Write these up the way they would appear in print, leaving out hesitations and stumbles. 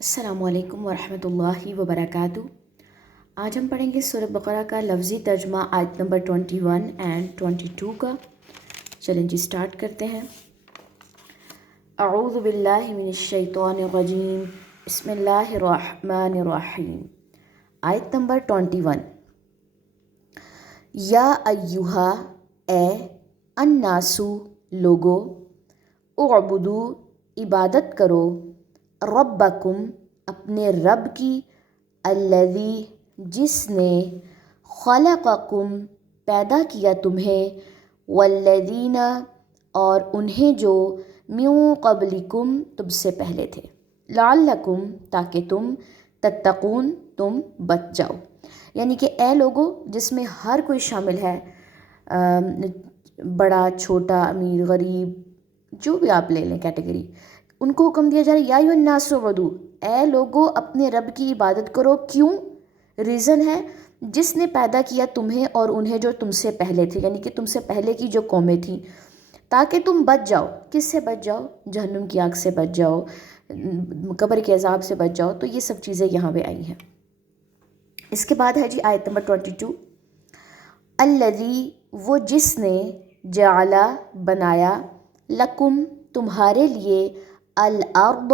السلام علیکم ورحمۃ اللہ وبرکاتہ۔ آج ہم پڑھیں گے سورہ بقرہ کا لفظی ترجمہ آیت نمبر 21 اینڈ 22 کا۔ چلیں جی سٹارٹ کرتے ہیں۔ اعوذ باللہ من الشیطان الرجیم، بسم اللہ الرحمن الرحیم۔ آیت نمبر 21۔ یا ایہا، اے، الناسو، لوگو، اعبدو، عبادت کرو، ربکم، اپنے رب کی، الذی، جس نے، خلقکم، پیدا کیا تمہیں، والذین، اور انہیں جو، من قبلکم، تم سے پہلے تھے، لعلکم، تاکہ تم، تتقون، تم بچ جاؤ۔ یعنی کہ اے لوگو، جس میں ہر کوئی شامل ہے، بڑا چھوٹا، امیر غریب، جو بھی آپ لے لیں کیٹیگری، ان کو حکم دیا جا رہا ہے یا ایھا الناس اعبدوا، اے لوگو اپنے رب کی عبادت کرو۔ کیوں؟ ریزن ہے، جس نے پیدا کیا تمہیں اور انہیں جو تم سے پہلے تھے، یعنی کہ تم سے پہلے کی جو قومیں تھیں، تاکہ تم بچ جاؤ۔ کس سے بچ جاؤ؟ جہنم کی آگ سے بچ جاؤ، قبر کے عذاب سے بچ جاؤ۔ تو یہ سب چیزیں یہاں پہ آئی ہیں۔ اس کے بعد ہے جی آیت نمبر 22۔ الذی، وہ جس نے، جعل، بنایا، لکم، تمہارے لیے، الارض،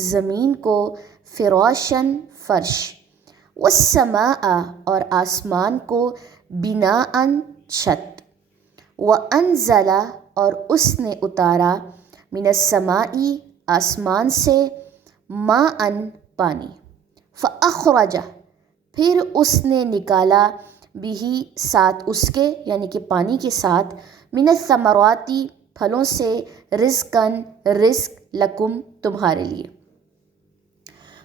زمین کو، فراشن، فرش، والسماء، اور آسمان کو، بناءً، چھت، وانزل، اور اس نے اتارا، من السماء، آسمان سے، ماءً، پانی، فاخرج، پھر اس نے نکالا، بہ، ساتھ اس کے، یعنی کہ پانی کے ساتھ، من الثمرات، پھلوں سے، رزقاً، رزق، لکم، تمہارے لیے۔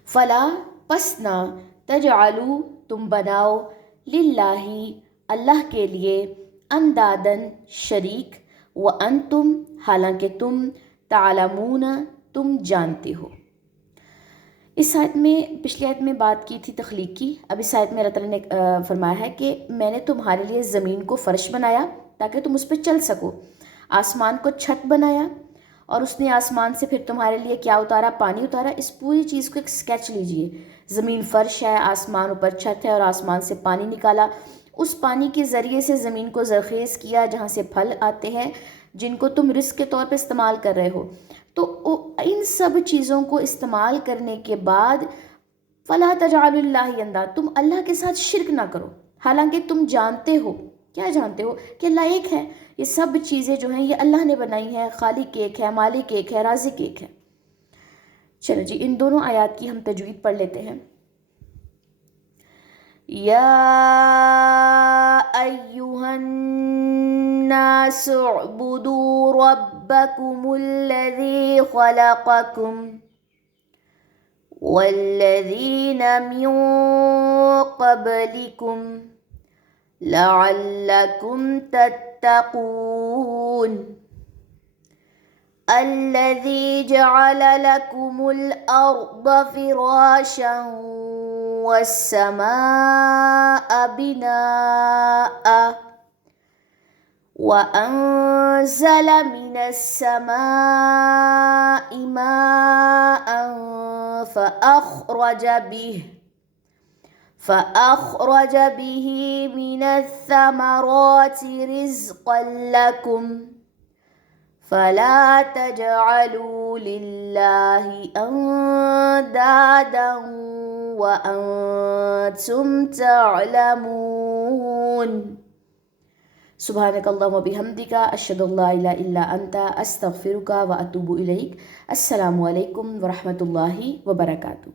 فلا، پس نہ، تجعلوا، تم بناؤ، للہ، اللہ کے لیے، انداداً، شریک، وانتم، حالانکہ تم، تعلمون، تم جانتے ہو۔ اس آیت میں، پچھلی آیت میں بات کی تھی تخلیق کی، اب اس آیت میں اللہ تعالیٰ نے فرمایا ہے کہ میں نے تمہارے لیے زمین کو فرش بنایا تاکہ تم اس پہ چل سکو، آسمان کو چھت بنایا، اور اس نے آسمان سے پھر تمہارے لیے کیا اتارا؟ پانی اتارا۔ اس پوری چیز کو ایک سکیچ لیجئے، زمین فرش ہے، آسمان اوپر چھت ہے، اور آسمان سے پانی نکالا، اس پانی کے ذریعے سے زمین کو زرخیز کیا جہاں سے پھل آتے ہیں جن کو تم رزق کے طور پہ استعمال کر رہے ہو۔ تو ان سب چیزوں کو استعمال کرنے کے بعد، فلا تجعلوا للہ اندادا، تم اللہ کے ساتھ شرک نہ کرو، حالانکہ تم جانتے ہو، کیا جانتے ہو؟ کہ اللہ ایک ہے، یہ سب چیزیں جو ہیں یہ اللہ نے بنائی ہیں، خالق ایک ہے، مالک ایک ہے، رازق ایک ہے۔ چلو جی ان دونوں آیات کی ہم تجوید پڑھ لیتے ہیں۔ یا ایھا الناس اعبدوا ربکم الذی خلقکم والذین من قبلکم لعلکم تتقون۔ الذی جعل لکم الارض فراشا والسماء بناء وانزل من السماء ماء فأخرج به من الثمرات رزقا لكم فلا تجعلوا لله أندادا وأنتم تعلمون۔ سبحانك اللهم وبحمدك أشهد أن لا إله إلا أنت أستغفرك وأتوب إليك۔ السلام علیکم ورحمۃ اللہ وبرکاتہ۔